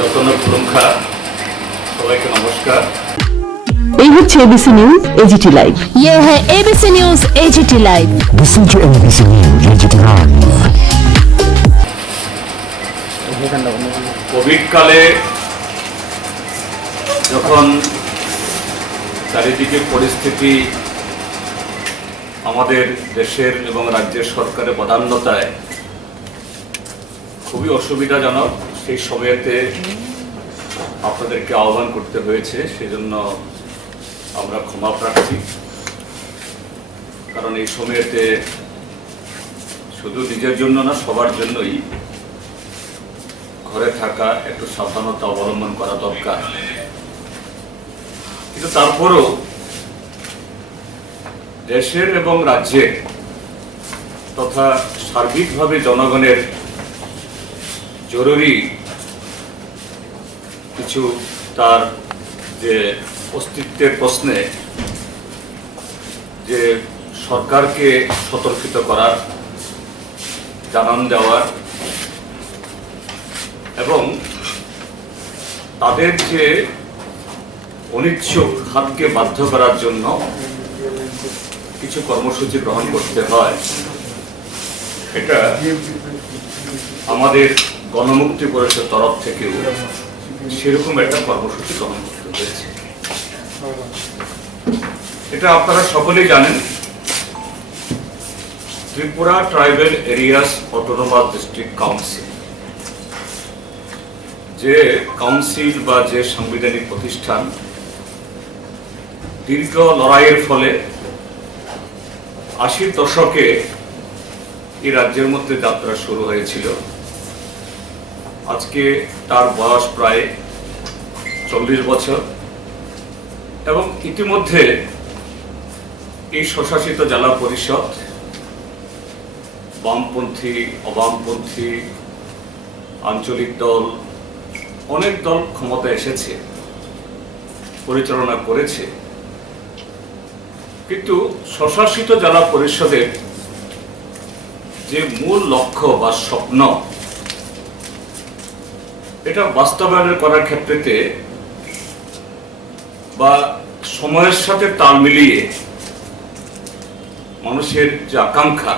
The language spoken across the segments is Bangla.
যতনা কুলুঙ্খা সবাইকে নমস্কার। এই হচ্ছে এবিসি নিউজ এজিটি লাইভ। ये है ABC news AGT live. Listen to NBC News AGT Live. Covid কালে যখন চারিদিকে পরিস্থিতি আমাদের দেশের এবং রাজ্যের সরকারের প্রাধান্যতায় খুবই অসুবিধাজনক, সেই সময়তে আপনাদেরকে আহ্বান করতে হয়েছে, সেজন্য আমরা ক্ষমা প্রার্থী। কারণ এই সময়তে শুধু নিজের জন্য না, সবার জন্যই ঘরে থাকা, একটু সাবধানতা অবলম্বন করা দরকার। কিন্তু তারপরও দেশের এবং রাজ্যের তথা সার্বিকভাবে জনগণের জরুরি কিছু তার যে অস্তিত্বের প্রশ্নে যে সরকারকে সতর্কিত করার, জানান দেওয়ার এবং তাদের যে অনিচ্ছুক হাতকে বাধ্য করার জন্য কিছু কর্মসূচি গ্রহণ করতে হয়, এটা আমাদের গণমুক্তি পরিষদের তরফ থেকেও সেরকম একটা কর্মসূচি গ্রহণ করতে হয়েছে। এটা আপনারা সকলেই জানেন, Tripura tribal areas autonomous district council, যে কাউন্সিল বা যে সাংবিধানিক প্রতিষ্ঠান দীর্ঘ লড়াইয়ের ফলে 80 দশকে এই রাজ্যের মধ্যে যাত্রা শুরু হয়েছিল। আজকে তার বয়স প্রায় 40 বছর এবং ইতিমধ্যে এই স্বশাসিত জেলা পরিষদ বামপন্থী, অবামপন্থী, আঞ্চলিক দল, অনেক দল ক্ষমতা এসেছে, পরিচালনা করেছে। কিন্তু স্বশাসিত জেলা পরিষদের যে মূল লক্ষ্য বা স্বপ্ন, এটা বাস্তবায়ন করার ক্ষেত্রেতে বা সময়ের সাথে তাল মিলিয়ে মানুষের যে আকাঙ্ক্ষা,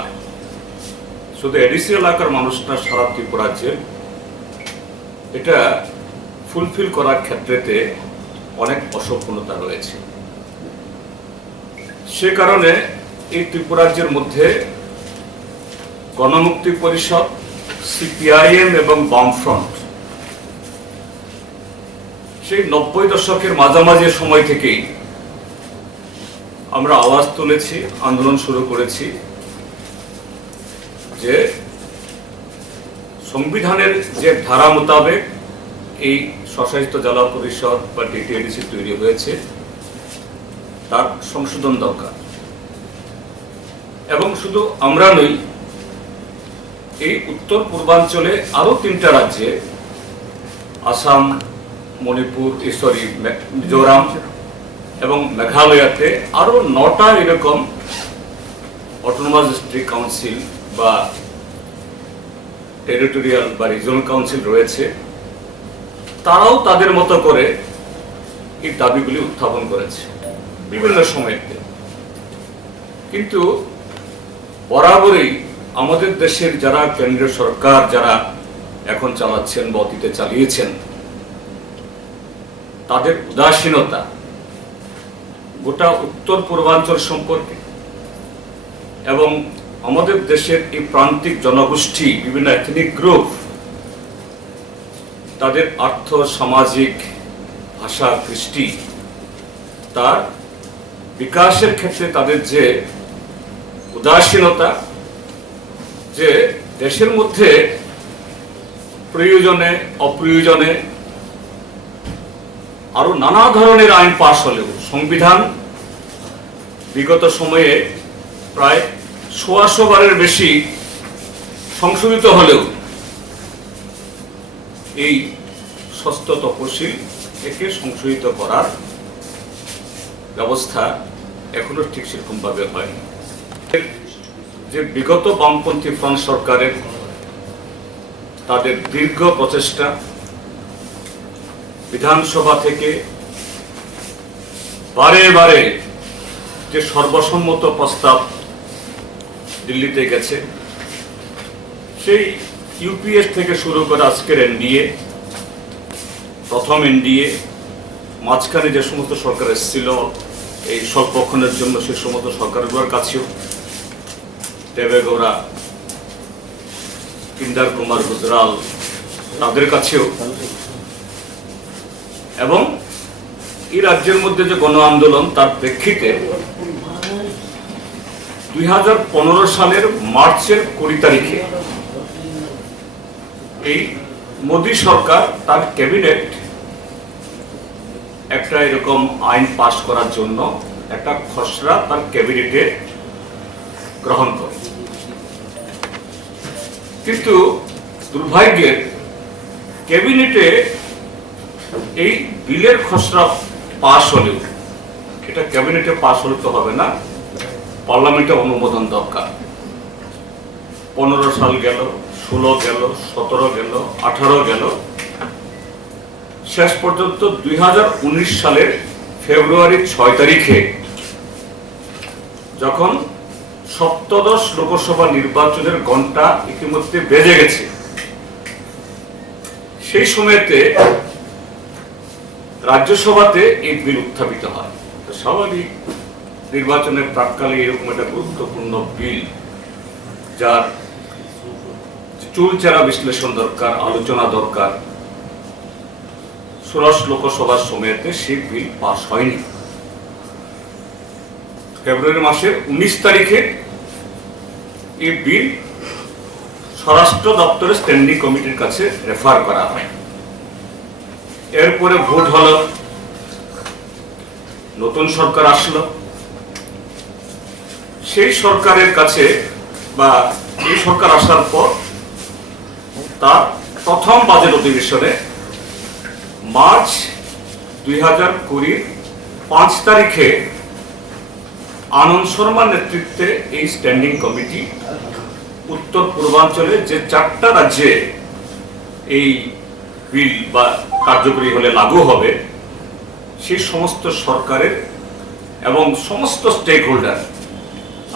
শুধু এডিসি এলাকার মানুষ না, সারা ত্রিপুরা রাজ্যের, এটা ফুলফিল করার ক্ষেত্রেতে অনেক অসম্পূর্ণতা রয়েছে। সে কারণে এই ত্রিপুরা রাজ্যের মধ্যে গণমুক্তি পরিষদ, সিপিআইএম এবং বামফ্রন্ট সেই 90 দশকের মাঝামাঝি সময় থেকেই আমরা আওয়াজ তুলেছি, আন্দোলন শুরু করেছি যে সংবিধানের যে ধারা মোতাবেক এই স্বশাসিত জেলা পরিষদ বা ডিটিএডিসি তৈরি হয়েছে, তার সংশোধন দরকার। এবং শুধু আমরা নই, এই উত্তর পূর্বাঞ্চলে আরো 3টা রাজ্যে, আসাম, মণিপুর, মিজোরাম এবং মেঘালয়াতে আরো 9টা এরকম অটোনোমাস ডিস্ট্রিক্ট কাউন্সিল বা টেরিটোরিয়াল বা রিজিওনাল কাউন্সিল রয়েছে। তারাও তাদের মতো করে এই দাবিগুলি উত্থাপন করেছে বিভিন্ন সময়তে। কিন্তু বরাবরই আমাদের দেশের যারা কেন্দ্রীয় সরকার, যারা এখন চালাচ্ছেন বা অতীতে চালিয়েছেন, তাদের উদাসীনতা গোটা উত্তর পূর্বাঞ্চল সম্পর্কে এবং আমাদের দেশের এই প্রান্তিক জনগোষ্ঠী, বিভিন্ন এথনিক গ্রুপ, তাদের আর্থ সামাজিক ভাষা কৃষ্টি, তার বিকাশের ক্ষেত্রে তাদের যে উদাসীনতা, যে দেশের মধ্যে প্রয়োজনে অপ্রয়োজনে আরো নানা ধরনের আইন পাশ হলেও, সংবিধান বিগত সময়ে প্রায় 100 বারের বেশি সংশোধিত হলেও এই ষষ্ঠ তপশিল একে সংশোধিত করার ব্যবস্থা এখনো ঠিক সেরকম ভাবে হয়নি। যে বিগত বামপন্থী ফ্রন্ট সরকারের তাদের দীর্ঘ প্রচেষ্টা বিধানসভা থেকে বারে বারে যে সর্বসম্মত প্রস্তাব দিল্লিতে গেছে, সেই ইউপিএস থেকে শুরু করে আজকের এনডিএ, প্রথম এনডিএ, মাঝখানে যে সমস্ত সরকার এসেছিল এই স্বল্পক্ষণের জন্য, সে সমস্ত সরকারগুলোর কাছেও, দেবেগৌড়া, কিন্দার কুমার গুজরাল, তাদের কাছেও, এবং এই রাজ্যের মধ্যে যে গণ আন্দোলন, তার প্রেক্ষিতে 2015 সালের মার্চের 20 তারিখে এই মোদী সরকার তার ক্যাবিনেট একটা এরকম আইন পাশ করার জন্য একটা খসড়া তার ক্যাবিনেটে গ্রহণ করে। কিন্তু দুর্ভাগ্যের ক্যাবিনেটে এই বিলের খসড়া পাশ হলেও, এটা ক্যাবিনেটে পাশ হলে তো হবে না, পার্লামেন্টে অনুমোদন দরকার। 15 সাল গেল, 16 গেল, 17 গেল, 18 গেল, শেষ পর্যন্ত 2019 সালের ফেব্রুয়ারি 6 তারিখে যখন সপ্তদশ লোকসভা নির্বাচনের ঘন্টা ইতিমধ্যে বেজে গেছে, সেই সময়তে রাজ্যসভাতে এই বিল উত্থাপিত হয়। স্বাভাবিক, নির্বাচনের প্রাক্কালে এরকম একটা গুরুত্বপূর্ণ বিল, যার চুলচেরা বিশ্লেষণ দরকার, আলোচনা দরকার, ষোড়শ লোকসভার সময়তে সেই বিল পাস হয়নি। ফেব্রুয়ারি মাসের 19 তারিখে এই বিল স্বরাষ্ট্র দপ্তরের স্ট্যান্ডিং কমিটির কাছে রেফার করা হয়। এরপরে ভোট হলো, নতুন সরকার আসলো, সেই সরকারের কাছে বা এই সরকার আসার পর তার প্রথম বাজেট অধিবেশনে মার্চ 2020 5 তারিখে আনন্দ শর্মার নেতৃত্বে এই স্ট্যান্ডিং কমিটি উত্তর পূর্বাঞ্চলে যে 4টা রাজ্যে এই বিল বা কার্যকরী হলে লাগু হবে, সেই সমস্ত সরকারের এবং সমস্ত স্টেক হোল্ডার,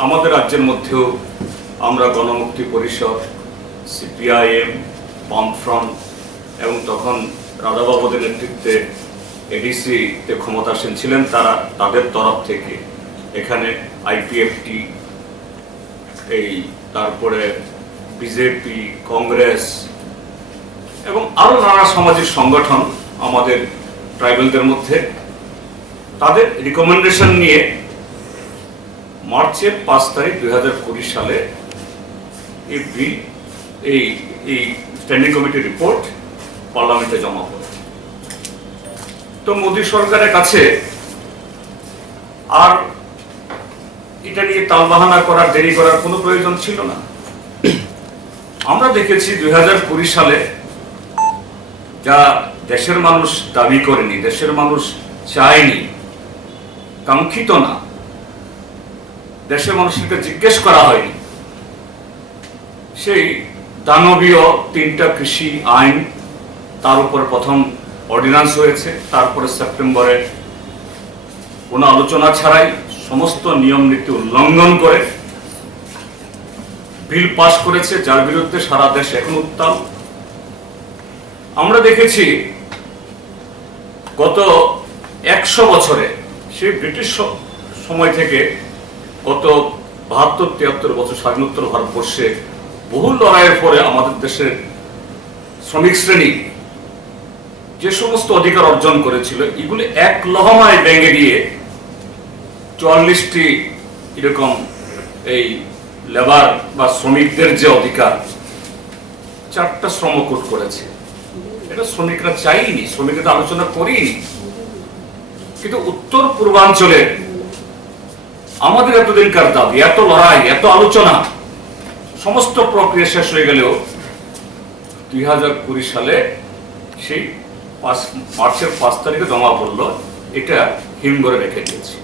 আমাদের রাজ্যের মধ্যেও আমরা গণমুক্তি পরিষদ, সিপিআইএম, বামফ্রন্ট এবং তখন রাধাবাবুদের নেতৃত্বে এডিসি তে ক্ষমতাসীন ছিলেন তারা, তাদের তরফ থেকে এখানে আইপিএফটি, এই তারপরে বিজেপি, কংগ্রেস এবং আরো নানা সামাজিক সংগঠন আমাদের ট্রাইবেলদের মধ্যে, তাদের রিকমেন্ডেশন নিয়ে মার্চের 5 তারিখ 2020 সালে এই বিল, এই স্ট্যান্ডিং কমিটির রিপোর্ট পার্লামেন্টে জমা পড়ে। তো মোদী সরকারের কাছে আর এটা নিয়ে তালবাহানা করার, দেরি করার কোনো প্রয়োজন ছিল না। আমরা দেখেছি 2020 সালে যা দেশের মানুষ দাবি করেনি, দেশের মানুষ চায়নি, কাঙ্ক্ষিত না, দেশের মানুষকে জিজ্ঞেস করা হয়নি, সেই দানবীয় 3টা কৃষি আইন, তার উপর প্রথম অর্ডিন্যান্স হয়েছে, তারপরে সেপ্টেম্বরে কোনো আলোচনা ছাড়াই সমস্ত নিয়ম নীতি উল্লঙ্ঘন করে বিল পাস করেছে, যার বিরুদ্ধে সারা দেশ এখন উত্তাল। আমরা দেখেছি গত 100 বছরে, সেই ব্রিটিশ সময় থেকে গত 72-73 বছর স্বাধীনোত্তর ভারতবর্ষে বহু লড়াইয়ের পরে আমাদের দেশের শ্রমিক শ্রেণী যে সমস্ত অধিকার অর্জন করেছিল, এগুলি এক লহমায় ভেঙে দিয়ে 44টি এরকম এই লেবার বা শ্রমিকদের যে অধিকার, 4টা শ্রমকোড করেছে। এটা শ্রমিকরা চাইনি, শ্রমিকরা আলোচনা করিনি। কিন্তু উত্তর পূর্বাঞ্চলে আমাদের এতদিনকার দাবি, এত লড়াই, এত আলোচনা, সমস্ত প্রক্রিয়া শেষ হয়ে গেলেও 2020 সালে সেই মার্চের 5 তারিখে জমা পড়লো, এটা হিমঘরে রেখে দিয়েছি।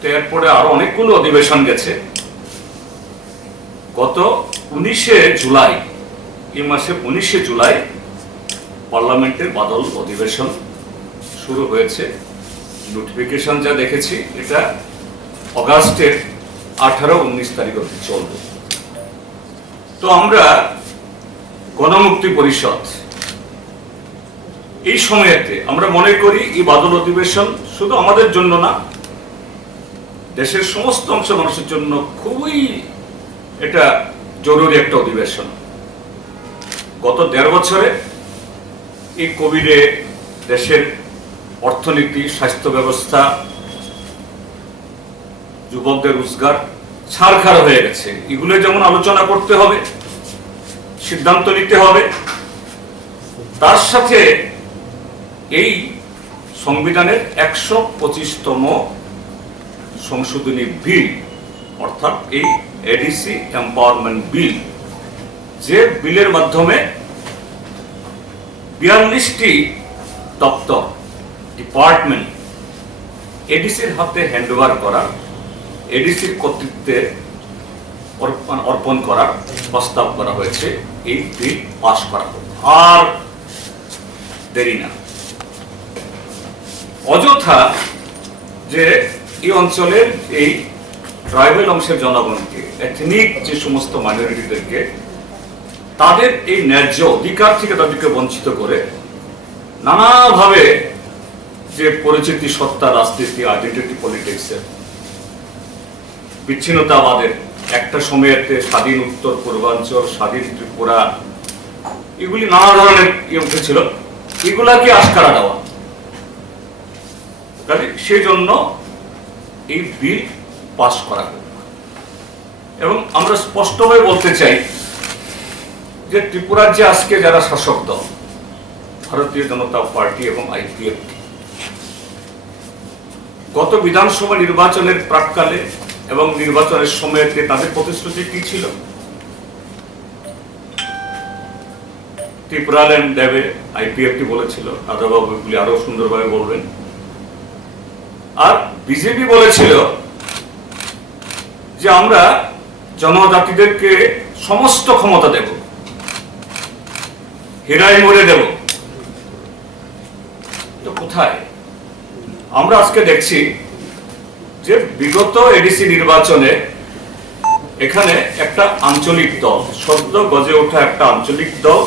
তো এরপরে আরো অনেকগুলো অধিবেশন গেছে। গত 19শে জুলাই, এই মাসে 19শে জুলাই পার্লামেন্টের বাদল অধিবেশন শুরু হয়েছে। নোটিফিকেশন যা দেখেছি এটা অগাস্টের 18-19 তারিখ অবধি চলবে। তো আমরা গণমুক্তি পরিষদ এই সময়েতে আমরা মনে করি এই বাদল অধিবেশন শুধু আমাদের জন্য না, দেশের সমস্ত অংশ মানুষের জন্য খুবই এটা জরুরি একটা অধিবেশন। গত 1.5 বছরে এই কোভিডে দেশের অর্থনীতি, স্বাস্থ্য ব্যবস্থা, যুবকদের রোজগার ছারখার হয়ে গেছে। এগুলো যেমন আলোচনা করতে হবে, সিদ্ধান্ত নিতে হবে, তার সাথে এই সংবিধানের 125তম সংশোধনী বিল অর্থাৎ এই এডিসি এম্পাওয়ারমেন্ট বিল, যে বিলের মাধ্যমে 42টি দপ্তর, ডিপার্টমেন্ট এডিসির হাতে হ্যান্ডওভার করার, এডিসির কর্তৃত্বে অর্পণ করার প্রস্তাব করা হয়েছে। এই বিল পাস করা হবে, আর দেরি না। অযথা যে এই অঞ্চলের এই ট্রাইবাল অংশের জনগণকে, এথনিক যে সমস্ত মাইনরিটিদেরকে, তাদের এই ন্যায্য অধিকার থেকে তাদেরকে বঞ্চিত করে নানাভাবে যে পরিচিতি সত্তা রাজনীতি, আইডেন্টিটি পলিটিক্সের, বিচ্ছিন্নতাবাদের, একটা সময়েতে স্বাধীন উত্তর পূর্বাঞ্চল, স্বাধীন ত্রিপুরা, এগুলি নানা ধরনের ছিল, এগুলাকে আস্কারা দেওয়া। সেই জন্য এই বিল পাস করা হবে। এবং আমরা স্পষ্টভাবে বলতে চাই যে ত্রিপুরার যে আজকে যারা শাসক দল, ভারতীয় জনতা পার্টি এবং আইপিএফ, গত বিধানসভা নির্বাচনের প্রাক্কালে এবং নির্বাচনের সময়তে তাদের প্রতিশ্রুতি কি ছিল? ত্রিপুরাল্যান্ড দেবে, আইপিএফটি বলেছিল, দাদাবাবু এগুলি আরো সুন্দরভাবে বলবেন। আর বিজেপি বলেছিল যে আমরা জনজাতিদেরকে সমস্ত ক্ষমতা দেব, হেরাই মরে দেব। তো কোথায়? আমরা আজকে দেখছি যে বিগত এডিসি নির্বাচনে এখানে একটা আঞ্চলিক দল, সদ্য গজে ওঠা একটা আঞ্চলিক দল,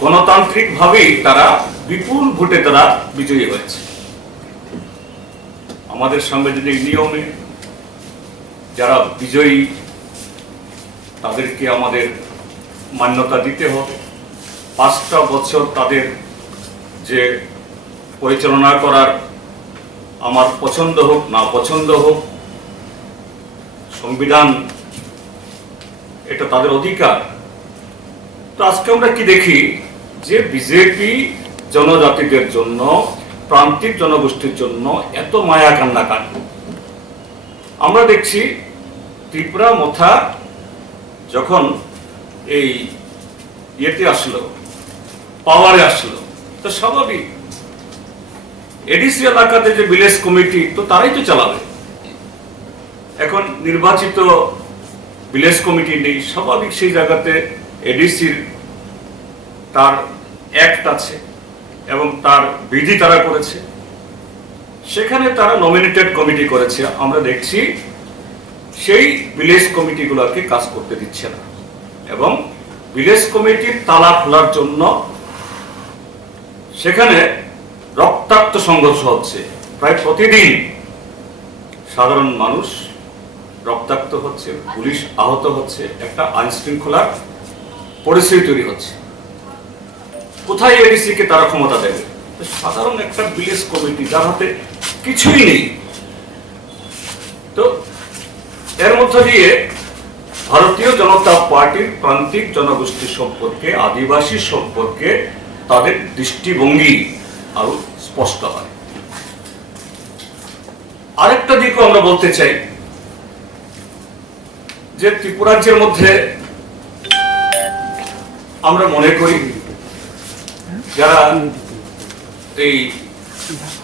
গণতান্ত্রিক ভাবেই তারা বিপুল ভোটে তারা বিজয়ী হয়েছে। আমাদের সাংবিধানিক নিয়মে যারা বিজয়ী তাদেরকে আমাদের মান্যতা দিতে হবে। 5টা বছর তাদের যে পরিচালনা করার, আমার পছন্দ হোক না পছন্দ হোক, সংবিধান এটা তাদের অধিকার। তো আজকে আমরা কি দেখি যে বিজেপি জনজাতিদের জন্য, প্রান্তিক জনগোষ্ঠীর জন্য এত মায়া কান্না কান্ড। আমরা দেখছি ত্রিপুরা মথা যখন এই ইয়েতে আসলো, পাওয়ারে আসলো, তো স্বাভাবিক এডিসি এলাকাতে যে ভিলেজ কমিটি, তো তারাই তো চালাবে। এখন নির্বাচিত ভিলেজ কমিটি নেই, স্বাভাবিক সেই জায়গাতে এডিসির তার অ্যাক্ট আছে এবং তার বিধি তারা করেছে, সেখানে তারা নমিনেটেড কমিটি করেছে। আমরা দেখছি সেই ভিলেজ কমিটিগুলোকে কাজ করতে দিচ্ছে না, এবং ভিলেজ কমিটির তালা খোলার জন্য সেখানে রক্তাক্ত সংঘর্ষ হচ্ছে। প্রায় প্রতিদিন সাধারণ মানুষ রক্তাক্ত হচ্ছে, পুলিশ আহত হচ্ছে, একটা আইন শৃঙ্খলার পরিস্থিতি তৈরি হচ্ছে। কোথায় এডিসি কে তারা ক্ষমতা দেবে? সাধারণ একটা ভিলেজ কমিটি যার হাতে কিছুই নেই। তো এর মধ্য দিয়ে ভারতীয় জনতা পার্টির প্রান্তিক জনগোষ্ঠী সম্পর্কে, আদিবাসী সম্পর্কে তাদের দৃষ্টিভঙ্গি আরো স্পষ্ট হয়। আরেকটা দিকও আমরা বলতে চাই যে ত্রিপুরাজ্যের মধ্যে আমরা মনে করি যারা এই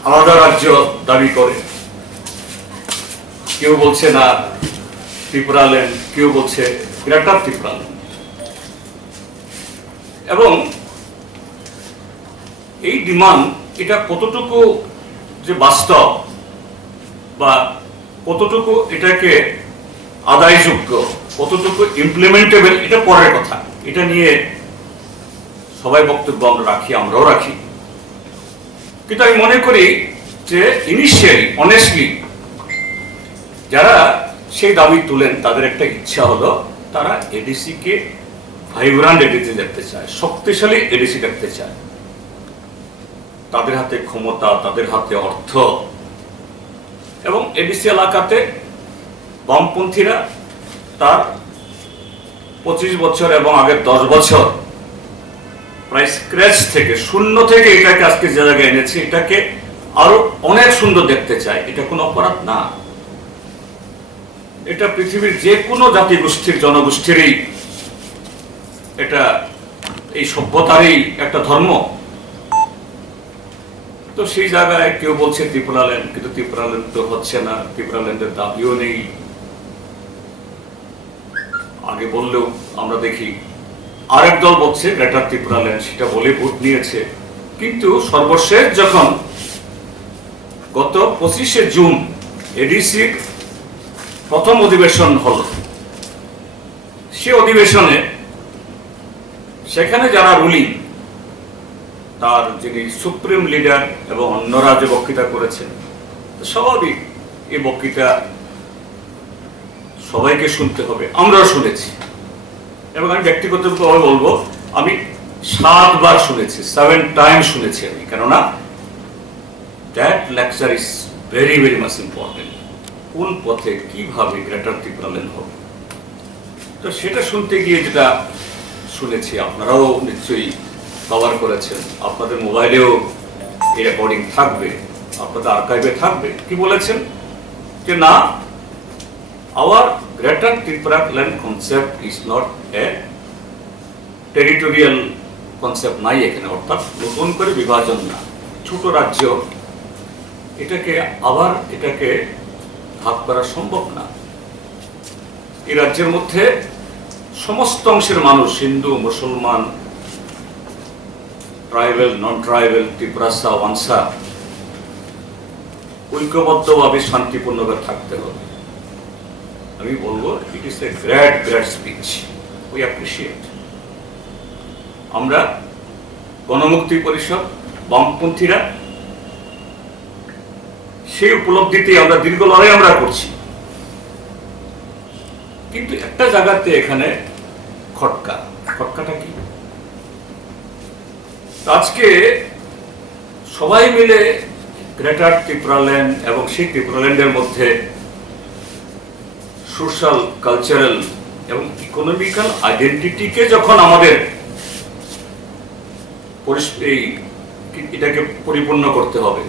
আলাদা রাজ্য দাবি করে, কেউ বলছে না ত্রিপুরাল্যান্ড, কেউ বলছে গ্রেটার ত্রিপুরাল্যান্ড, এবং এই ডিমান্ড এটা কতটুকু যে বাস্তব বা কতটুকু এটাকে আদায়যোগ্য, কতটুকু ইমপ্লিমেন্টেবল, এটা পরের কথা। এটা নিয়ে সবাই বক্তব্য আমরা রাখি, আমরাও রাখি। কিন্তু আমি মনে করি যে ইনিশিয়ালি অনেস্টলি যারা সেই দাবি তুলেন তাদের একটা ইচ্ছা হলো তারা এডিসি কে ভাইব্রান্ট এডিসি দেখতে চায়, শক্তিশালী এডিসি দেখতে চায়। তাদের হাতে ক্ষমতা, তাদের হাতে অর্থ, এবং এডিসি এলাকাতে বামপন্থীরা তার 25 বছর এবং আগের 10 বছর প্রায় স্ক্র্যাচ থেকে, শূন্য থেকে এটাকে আজকে যে জায়গায় এনেছে, এটাকে আরো অনেক সুন্দর দেখতে চায়। এটা কোনো অপরাধ না, এটা পৃথিবীর যে কোনো জাতিগোষ্ঠীর, জনগোষ্ঠীরই এটা এই সভ্যতারই একটা ধর্ম। তো সেই জায়গায় কেউ বলছে ত্রিপুরাল্যান্ড, কিন্তু ত্রিপুরাল্যান্ড তো হচ্ছে না, ত্রিপুরাল্যান্ডের দাবিও নেই। আগে বললেও আমরা দেখি আরেক দল বলছে গ্রেটার ত্রিপুরাল্যান্ড, সেটা বলে ভোট নিয়েছে। কিন্তু সর্বশেষ যখন গত 25শে জুন এডিসির প্রথম অধিবেশন হল, সে অধিবেশনে সেখানে যারা রুলিং, তার যিনি সুপ্রিম লিডার এবং অন্যরা যে বক্তৃতা করেছেন, স্বাভাবিক এই বক্তৃতা সবাইকে শুনতে হবে, আমরাও শুনেছি। এবং আমি ব্যক্তিগতভাবে বলবো, আমি 7 বার শুনেছি, 7 টাইম শুনেছি আমি, কেননা that lecture is very very much important. কোন পথে কিভাবে গ্রেটার ত্রিপুরাল্যান্ড হবে, তো সেটা শুনতে গিয়ে যেটা শুনেছি, আপনারাও নিশ্চয়ই কভার করেছেন, আপনাদের মোবাইলেও এই রেকর্ডিং থাকবে, আপনাদের আর্কাইভে থাকবে। কি বলেছেন যে না, our greater Tripura-land concept is not a territorial concept নাই এখানে, অর্থাৎ নতুন করে বিভাজন না, ছোট রাজ্য, এটাকে আবার এটাকে ভাগ করা সম্ভব না। এই রাজ্যের মধ্যে সমস্ত অংশের মানুষ, হিন্দু, মুসলমান, ট্রাইবেল, নন ট্রাইবেল, ত্রিপুরাসা, ওয়ানসা, ঐক্যবদ্ধভাবে শান্তিপূর্ণভাবে থাকতে হবে। আমি বলবো it is a great great speech, we appreciate. আমরা গণমুক্তি পরিষদ, বামপন্থীরা সেই উপলব্ধিতে আমরা দীর্ঘ লড়াই আমরা করছি। কিন্তু একটা জায়গাতে এখানে খটকাটা কি, আজকে সবাই মিলে গ্রেটার ত্রিপুরাল্যান্ড এবং সেই ত্রিপুরাল্যান্ডের মধ্যে সোশ্যাল, কালচারাল এবং ইকোনমিক্যাল আইডেন্টিটিকে যখন আমাদের এটাকে পরিপূর্ণ করতে হবে,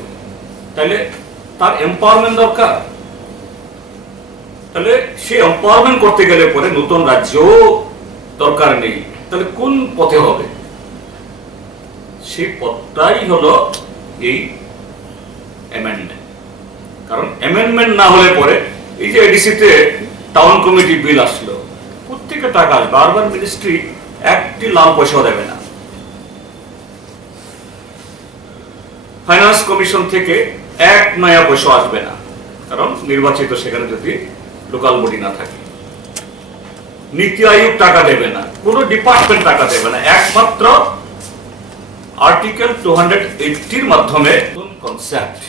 তাহলে তার এম্পাওয়ারমেন্ট দরকার। তাহলে সেই এম্পাওয়ারমেন্ট করতে গেলে পরে নতুন রাজ্য দরকার নেই, তাহলে কোন পথে হবে? সেই পথটাই হলো এই অ্যামেন্ডমেন্ট। কারণ অ্যামেন্ডমেন্ট না হলে পরে এই যে এডিসিতে টাউন কমিটি বিল আসলো, প্রত্যেকটা টাকা আসবে, আরবান মিনিস্ট্রি একটি লাল পয়সাও দেবে না, ফাইন্যান্স কমিশন থেকে 1 নয়া পয়সা আসবে না, কারণ নির্বাচিত সেখানে যদি লোকাল বডি না থাকে। নীতি আয়োগ টাকা দেবে না, কোন ডিপার্টমেন্ট টাকা দেবে না, একমাত্র আর্টিকেল 280 মাধ্যমে কনসেপ্ট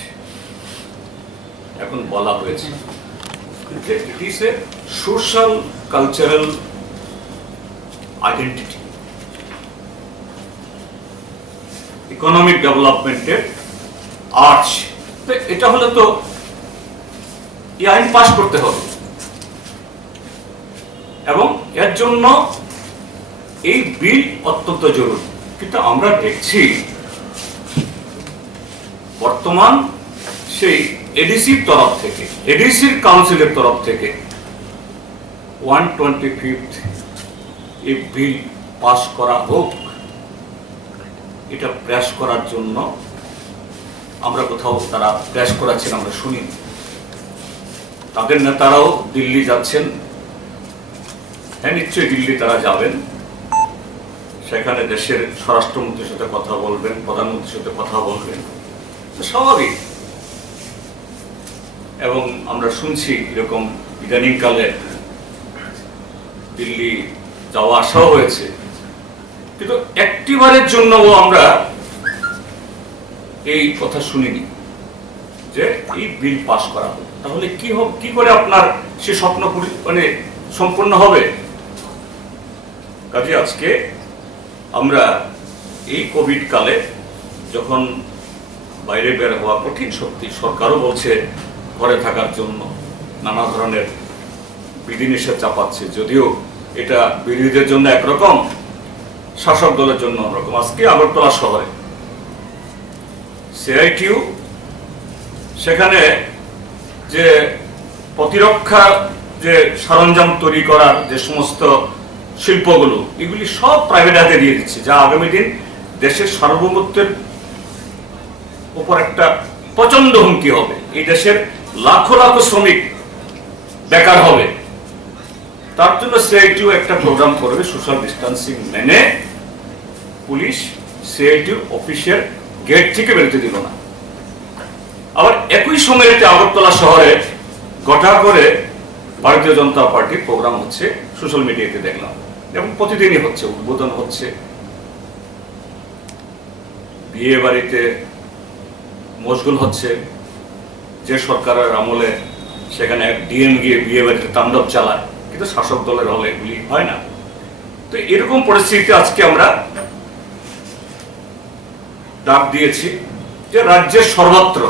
এখন বলা হয়েছে। It is a social cultural identity, economic ডেভেলপমেন্টের আর্চ। এটা হলে তো এই আইন পাস করতে হবে, এবং এর জন্য এই বিল অত্যন্ত জরুরি। কিন্তু আমরা দেখছি বর্তমান সেই এডিসির তরফ থেকে, এডিসির কাউন্সিলের তরফ থেকে 125th এই বিল পাস করা হোক, এটা প্রেস করার জন্য আমরা কোথাও তারা প্রেস করাচ্ছেন আমরা শুনি। তাদের নেতারাও দিল্লি যাচ্ছেন, হ্যাঁ নিশ্চয়ই দিল্লি তারা যাবেন, সেখানে দেশের স্বরাষ্ট্রমন্ত্রীর সাথে কথা বলবেন, প্রধানমন্ত্রীর সাথে কথা বলবেন, স্বাভাবিক। এবং আমরা শুনছি এরকম ইদানিংকালে দিল্লি যাওয়া আসাও হয়েছে, কিন্তু একটিবারের জন্যও আমরা এই কথা শুনিনি যে এই বিল পাস করা হবে। তাহলে কি করে আপনার সে স্বপ্ন মানে সম্পূর্ণ হবে? কাজে আজকে আমরা এই কোভিড কালে যখন বাইরে বের হওয়া কঠিন, সত্যি সরকারও বলছে ঘরে থাকার জন্য নানা ধরনের বিধিনিষেধ চাপাচ্ছে, যদিও এটা বিরোধীদের জন্য একরকম, শাসক দলের জন্য অন্যরকম। আজকে আগরতলা শহরে সিআইটিইউ সেখানে যে প্রতিরক্ষা যে সরঞ্জাম তৈরি করার যে সমস্ত শিল্পগুলো, এগুলি সব প্রাইভেট হাতে দিয়ে দিচ্ছে, যা আগামী দিন দেশের সার্বভৌমত্বের উপর একটা প্রচন্ড হুমকি হবে। এই দেশের লাখো লাখো শ্রমিক বেকার হবে। তার জন্য সিআইটিইউ একটা প্রোগ্রাম করবে, সোশ্যাল ডিস্টেন্সিং মেনে পুলিশ সিআইটিইউ অফিসের গেট থেকে বেরোতে দিল না। আবার একই সময়ে আগরতলা শহরে গোটা করে ভারতীয় জনতা পার্টির প্রোগ্রাম হচ্ছে, সোশ্যাল মিডিয়াতে দেখলাম, এবং প্রতিদিনই হচ্ছে, উদ্বোধন হচ্ছে, বিয়ে বাড়িতে মশগুল হচ্ছে। যে সরকারের আমলে সেখানে ডিএম গিয়ে বিয়ে বাড়িতে তাণ্ডব চালায়, কিন্তু শাসক দলের হলে এগুলি হয় না। তো এরকম পরিস্থিতিতে আজকে আমরা ডাক দিয়েছি যে রাজ্যের সর্বত্র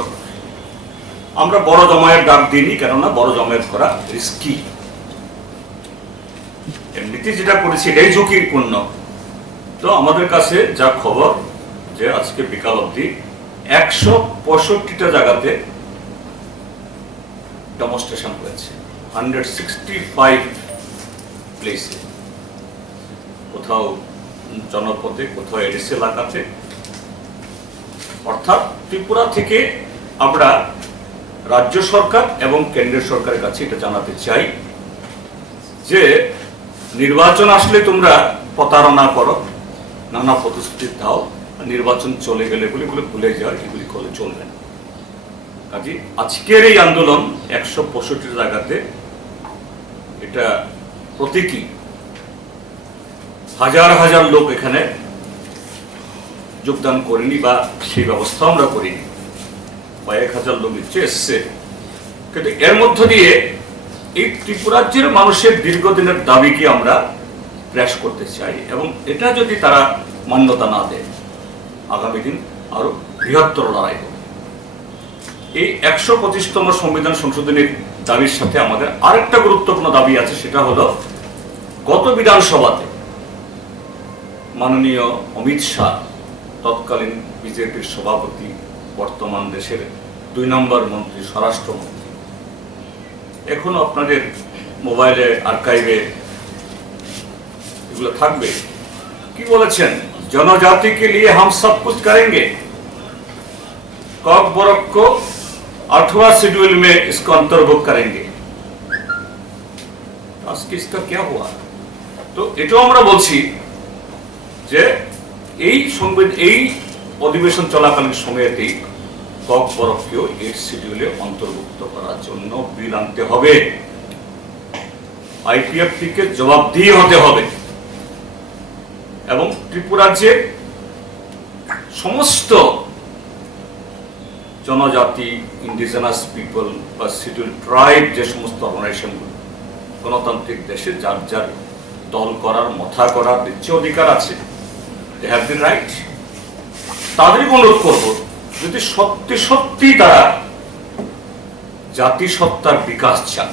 আমরা বড় জমায়েত ডাক দিইনি, কেননা বড় জমায়েত করা রিস্কি। এমনিতে যেটা করেছি এটাই ঝুঁকিপূর্ণ। তো আমাদের কাছে যা খবর যে আজকে বিকাল অবধি 165টা জায়গাতে ডেমনস্ট্রেশন হয়েছে, 165 প্লেসে, কোথাও জনপদে, কোথাও এডিসি এলাকাতে। অর্থাৎ ত্রিপুরা থেকে আমরা রাজ্য সরকার এবং কেন্দ্রীয় সরকারের কাছে এটা জানাতে চাই যে নির্বাচন আসলে তোমরা প্রতারণা করো, নানা প্রতিশ্রুতি দাও, নির্বাচন চলে গেলে এগুলো ভুলে যাও, এগুলি করলে চলবে না। কাজে আজকের এই আন্দোলন 165 জায়গাতে, এটা প্রতীকী। হাজার হাজার লোক এখানে যোগদান করেনি, বা সেই ব্যবস্থা আমরা করিনি, বা 1000 লোক নিচে এসছে। কিন্তু এর মধ্য দিয়ে এই ত্রিপুরাজ্যের মানুষের দীর্ঘদিনের দাবিকে আমরা প্রয়াস করতে চাই, এবং এটা যদি তারা মান্যতা না দেয়, আগামী দিন আরো বৃহত্তর লড়াই হবে। এই 125তম সংবিধান সংশোধনের দাবির সাথে আমাদের আরেকটা গুরুত্বপূর্ণ দাবি আছে, সেটা হলো গত বিধানসভাতে মাননীয় অমিত শাহ, তৎকালীন বিজেপির সভাপতি, বর্তমান দেশের 2 নম্বর মন্ত্রী, স্বরাষ্ট্রমন্ত্রী, এখনো আপনাদের মোবাইলে আর্কাইভে এগুলো থাকবে, কি বলেছেন? जनजाति के लिए हम सब कुछ करेंगे, कॉक बरक को 8वां शेड्यूल में इसको अंतर्भुक्त करेंगे। आज किसका क्या हुआ? तो এটাও আমরা বলছি যে এই অধিবেশন চলাকালীন সময়েতেই কক বরককেও এই শিডিউলে অন্তর্ভুক্ত করার জন্য বিল আনতে হবে। আইপিএফটি কে জবাবদিহি হতে হবে, এবং ত্রিপুরাজ্যের সমস্ত জনজাতি, ইন্ডিজিনাস পিপল বা শিডিউল ট্রাইব, যে সমস্ত অর্গানাইজেশনগুলো গণতান্ত্রিক দেশে যার যার দল করার, মথা করার নিশ্চয় অধিকার আছে, দে হ্যাভ দি রাইট। তাদেরকে অনুরোধ করব, যদি সত্যি সত্যি তারা জাতিসত্তার বিকাশ চান,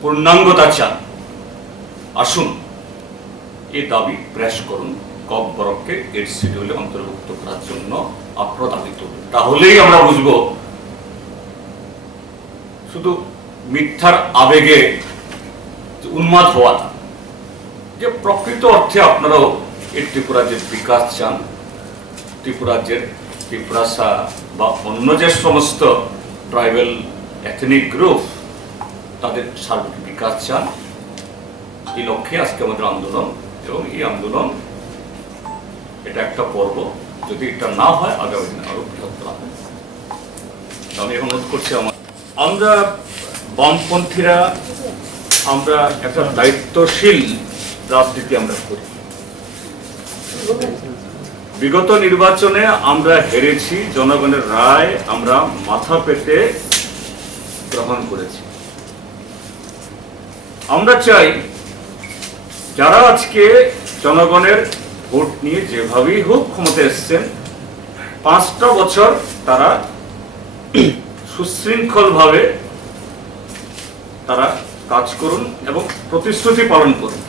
পূর্ণাঙ্গতা চান, আসুন এই দাবি প্রয়াস করুন, কক বরককে এর শিডিউলে অন্তর্ভুক্ত করার জন্য আপনারা দাবি করুন। তাহলেই আমরা বুঝব শুধু মিথ্যার আবেগে উন্মাদ হওয়া না, যে প্রকৃত অর্থে আপনারাও এই ত্রিপুরাজ্যের বিকাশ চান, ত্রিপুরাজ্যের ত্রিপুরাসা বা অন্য যে সমস্ত ট্রাইবাল এথনিক গ্রুপ তাদের সার্বিক বিকাশ চান। এই লক্ষ্যে আজকে আমাদের আন্দোলন, এবং এই আন্দোলন এটা একটা পর্ব, যদি এটা না হয় আগামী দিনে আরো বৃহত্তর হবে। আমি এখন অনুরোধ করছি আমরা বামপন্থীরা আমরা একটা দায়িত্বশীল রাজনীতি আমরা করি। বিগত নির্বাচনে আমরা হেরেছি, জনগণের রায় আমরা মাথা পেতে গ্রহণ করেছি। আমরা চাই যারা আজকে জনগণের ভোট নিয়ে যেভাবেই হোক ক্ষমতায় এসছেন, 5টা বছর তারা সুশৃঙ্খলভাবে তারা কাজ করুন এবং প্রতিশ্রুতি পালন করুন।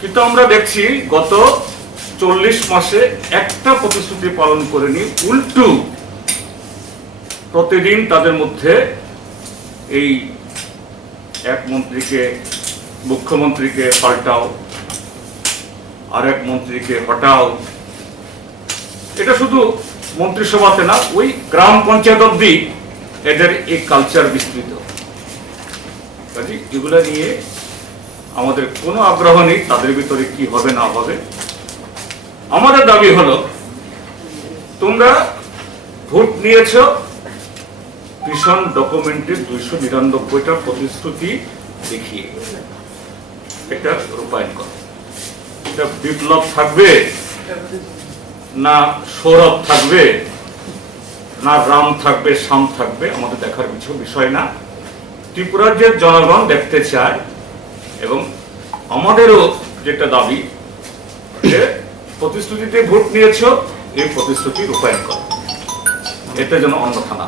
কিন্তু আমরা দেখছি গত 40 মাসে একটা প্রতিশ্রুতি পালন করেনি, উল্টো প্রতিদিন তাদের মধ্যে এই এক মন্ত্রীকে, মুখ্যমন্ত্রীকে পাল্টাও, আরেক মন্ত্রীকে হটাও। এটা শুধু মন্ত্রিসভাতে না, ওই গ্রাম পঞ্চায়েত অব্দি এদের এই কালচার বিস্তৃত। কাজে এগুলা নিয়ে আমাদের কোনো আগ্রহ নেই তাদের ভিতরে কি হবে না হবে। আমাদের দাবি হলো, তোমরা ভোট নিয়েছ, ভীষণ ডকুমেন্টে 299টা প্রতিশ্রুতি দেখিয়ে এটা রূপায়ণ করো। এটা বিপ্লব থাকবে না সৌরভ থাকবে না রাম থাকবে শ্যাম থাকবে আমাদের দেখার কিছু বিষয় না। ত্রিপুরার যে জনগণ দেখতে চায় এবং আমাদেরও যেটা দাবি যে প্রতিশ্রুতিতে ভোট নিয়েছ, এই প্রতিশ্রুতি রূপায়ণ করো, এতে যেন অন্যথা না।